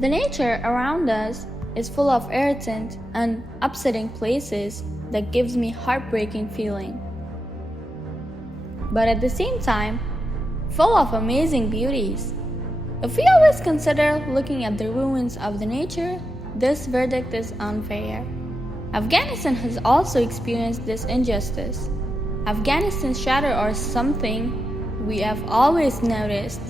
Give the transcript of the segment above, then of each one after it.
The nature around us is full of irritant and upsetting places that gives me heartbreaking feeling. But at the same time, full of amazing beauties. If we always consider looking at the ruins of the nature, this verdict is unfair. Afghanistan has also experienced this injustice. Afghanistan's shatter are something we have always noticed.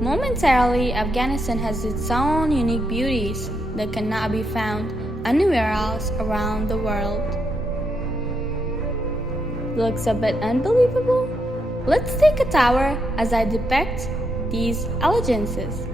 Momentarily, Afghanistan has its own unique beauties that cannot be found anywhere else around the world. Looks a bit unbelievable? Let's take a tower as I depict these elegances.